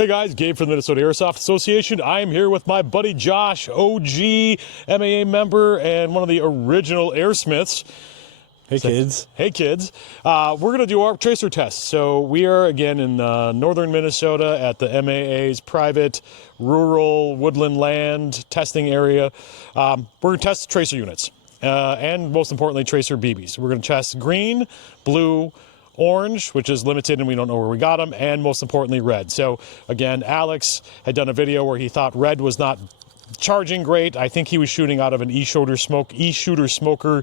Hey guys, Gabe from the Minnesota Airsoft Association. I am here with my buddy Josh, OG MAA member and one of the original airsmiths. Hey kids. Hey kids. We're going to do our tracer test. So we are again in northern Minnesota at the MAA's private rural woodland land testing area. We're going to test tracer units and most importantly tracer BBs. We're going to test green, blue, orange, which is limited and we don't know where we got them, and most importantly red. So again, Alex had done a video where he thought red was not charging great. I think he was shooting out of an EShooter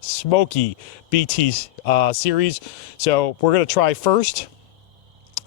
Smokey BT series. So we're going to try first.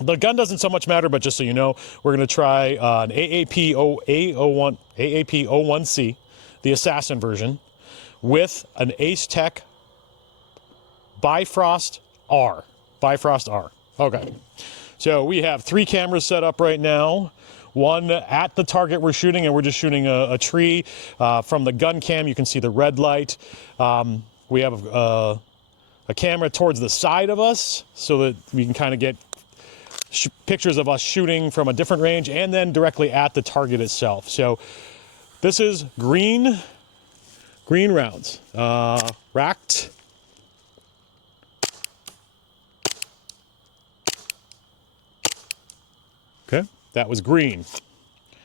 The gun doesn't so much matter, but just so you know, we're going to try an AAP01C, the Assassin version, with an Acetech BiFrost R. BiFrost R. Okay. So we have 3 cameras set up right now. One at the target we're shooting, and we're just shooting a tree. From the gun cam, you can see the red light. We have a camera towards the side of us so that we can kind of get pictures of us shooting from a different range, and then directly at the target itself. So this is green rounds, racked. Okay, that was green.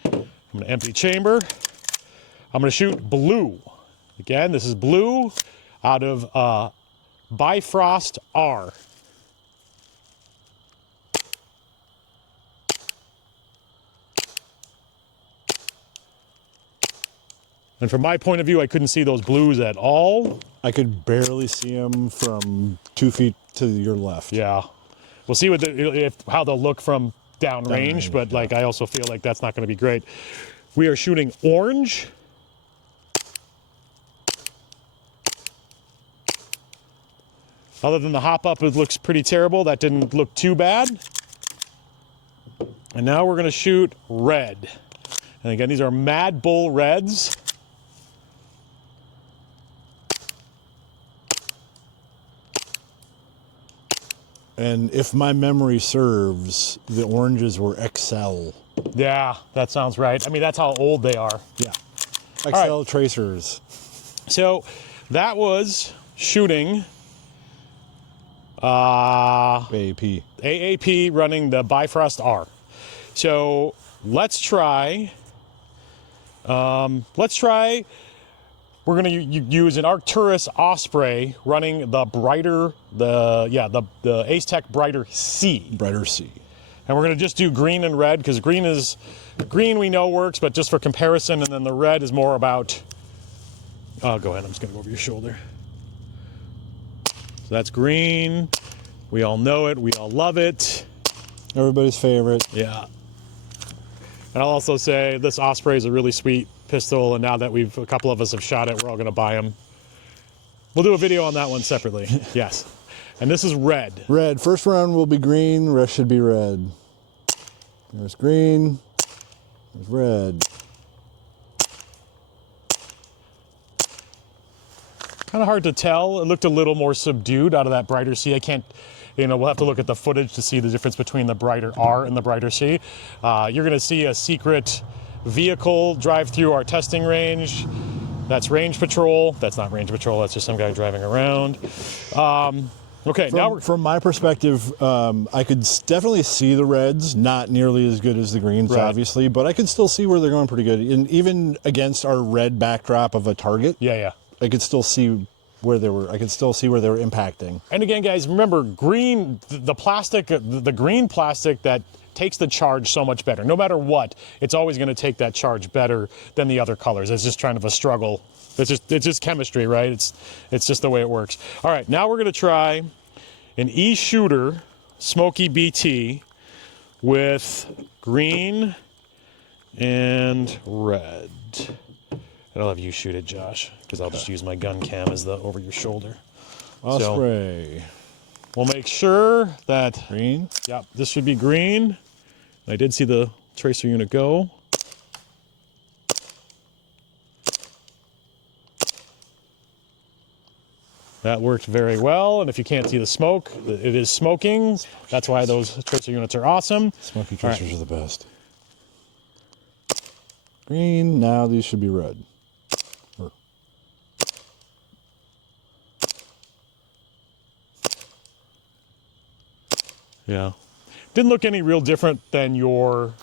I'm going to empty chamber. I'm going to shoot blue. Again, this is blue out of BiFrost R. And from my point of view, I couldn't see those blues at all. I could barely see them from 2 feet to your left. Yeah. We'll see what how they'll look from downrange, but like I also feel like that's not going to be great. We are shooting orange. Other than the hop up, it looks pretty terrible. That didn't look too bad. And now we're going to shoot red. And again, these are Mad Bull reds. And if my memory serves, the oranges were XL. Yeah, that sounds right. I mean, that's how old they are. Yeah. XL tracers. So that was shooting AAP running the BiFrost R. So let's try. We're going to use an Arcturus Osprey running the Acetech Brighter C. Brighter C. And we're going to just do green and red, because green we know works, but just for comparison, and then the red is more about, oh, go ahead, I'm just going to go over your shoulder. So that's green. We all know it. We all love it. Everybody's favorite. Yeah. And I'll also say this Osprey is a really sweet pistol, and now that a couple of us have shot it, we're all going to buy them. We'll do a video on that one separately. Yes. And this is red. Red. First round will be green. Rest should be red. There's green. There's red. Kind of hard to tell. It looked a little more subdued out of that Brighter C. I can't, we'll have to look at the footage to see the difference between the Brighter R and the Brighter C. You're going to see a secret vehicle drive through our testing range. That's range patrol. That's not range patrol. That's just some guy driving around. Okay, from my perspective, I could definitely see the reds, not nearly as good as the greens, right, obviously, but I could still see where they're going pretty good. And even against our red backdrop of a target, I could still see where they were. I could still see where they were impacting. And again, guys, remember green, the plastic, the green plastic that takes the charge so much better. No matter what, it's always going to take that charge better than the other colors. It's just kind of a struggle. It's just chemistry, right? It's just the way it works. All right, now we're going to try an EShooter Smokey BT with green and red. And I'll have you shoot it, Josh, because I'll just use my gun cam as the over your shoulder. Osprey. So we'll make sure that green. Yep, this should be green. I did see the tracer unit go. That worked very well, and if you can't see the smoke, it is smoking. That's why those tracer units are awesome. Smoky tracers are the best. green. Now these should be red. Yeah. Didn't look any real different than your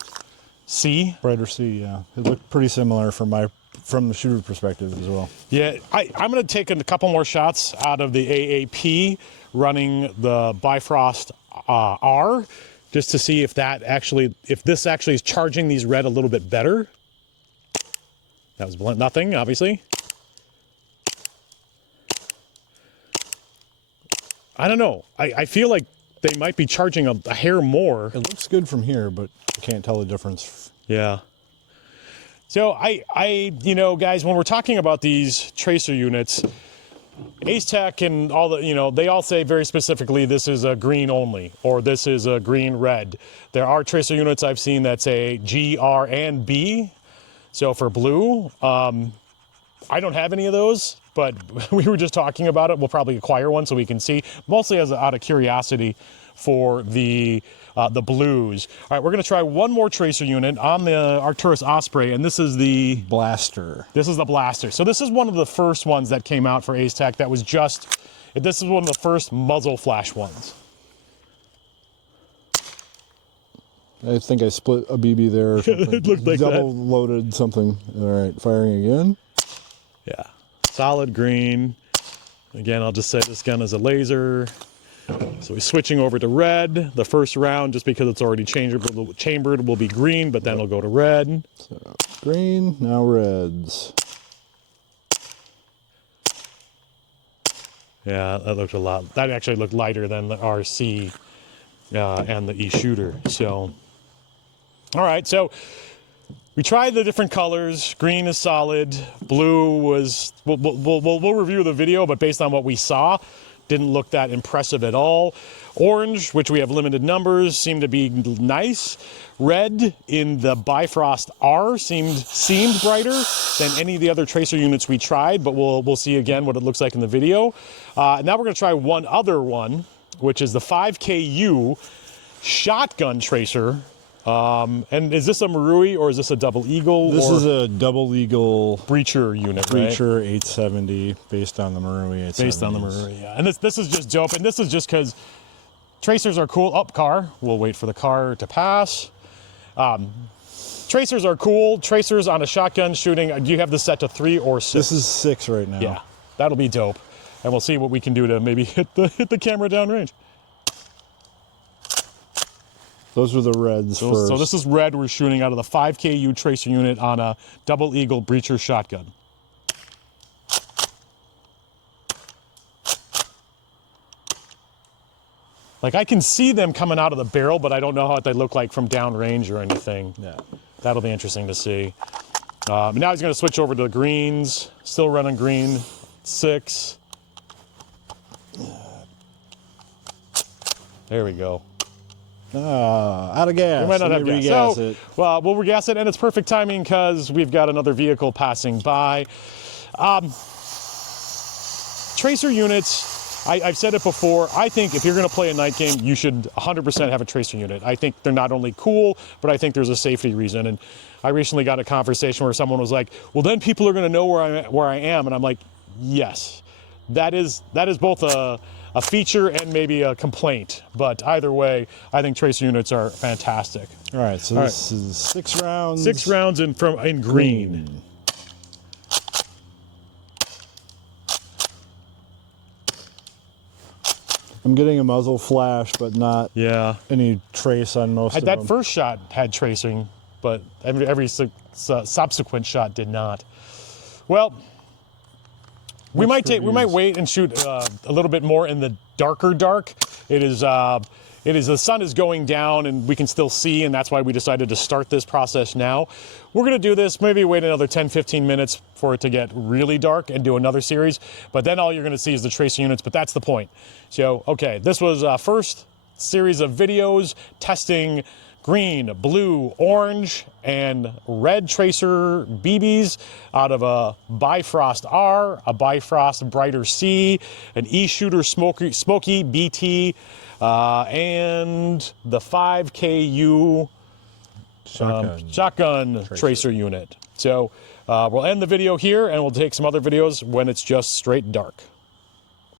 C. Brighter C, yeah. It looked pretty similar from the shooter perspective as well. Yeah, I'm going to take a couple more shots out of the AAP running the BiFrost R just to see if this actually is charging these red a little bit better. That was nothing, obviously. I don't know. I feel like they might be charging a hair more. It looks good from here, but I can't tell the difference. Yeah. So you know, guys, when we're talking about these tracer units, Acetech and all the, you know, they all say very specifically this is a green only, or this is a green red. There are tracer units I've seen that say G, R, and B. So for blue, I don't have any of those, but we were just talking about it. We'll probably acquire one so we can see, mostly out of curiosity for the blues. All right, we're gonna try one more tracer unit on the Arcturus Osprey, and this is the Blaster. This is the Blaster. So this is one of the first ones that came out for Acetech that was this is one of the first muzzle flash ones. I think I split a BB there or something. It looked like Double loaded something. All right, firing again. Yeah, solid green. Again, I'll just say this gun is a laser. So we're switching over to red. The first round, just because it's already chambered, will be green, but then it'll go to red. So green, now reds. Yeah, that looked a lot. That actually looked lighter than the RC and the EShooter. So, all right. So we tried the different colors. Green is solid. Blue was. We'll review the video, but based on what we saw, didn't look that impressive at all. Orange, which we have limited numbers, seemed to be nice. Red in the BiFrost R seemed brighter than any of the other tracer units we tried, but we'll see again what it looks like in the video. Now we're going to try one other one, which is the 5KU shotgun tracer. And is this a Marui or is this a Double Eagle? This is a Double Eagle breacher unit, breacher 870 based on the Marui 870. Based on the Marui, yeah. And this is just dope. And this is just because tracers are cool. Up, car. We'll wait for the car to pass. Tracers are cool. Tracers on a shotgun shooting. Do you have this set to 3 or 6? This is 6 right now. Yeah, that'll be dope. And we'll see what we can do to maybe hit the camera downrange. Those were the reds first. So this is red. We're shooting out of the 5KU tracer unit on a Double Eagle breacher shotgun. Like I can see them coming out of the barrel, but I don't know how they look like from downrange or anything. Yeah, that'll be interesting to see. Now he's going to switch over to the greens. Still running green 6. There we go. Out of gas. We might not have gas. Regas So, it. well, we'll regas it, and it's perfect timing because we've got another vehicle passing by. Tracer units, I've said it before, I think if you're going to play a night game, you should 100% have a tracer unit. I think they're not only cool, but I think there's a safety reason. And I recently got a conversation where someone was like, well, then people are going to know where I am. And I'm like, yes, that is both a feature and maybe a complaint, but either way, I think tracer units are fantastic. All right, so this is 6 rounds. 6 rounds in green. I'm getting a muzzle flash, but not any trace on most of them. That first shot had tracing, but every subsequent shot did not. Well, we might wait and shoot a little bit more in the darker dark. It is the sun is going down and we can still see, and that's why we decided to start this process now. We're gonna do this, maybe wait another 10-15 minutes for it to get really dark and do another series, but then all you're gonna see is the tracer units, but that's the point. So, okay, this was first series of videos testing green, blue, orange, and red tracer BBs out of a BiFrost R, a BiFrost Brighter C, an EShooter Smokey BT, and the 5KU shotgun tracer unit. So we'll end the video here, and we'll take some other videos when it's just straight dark.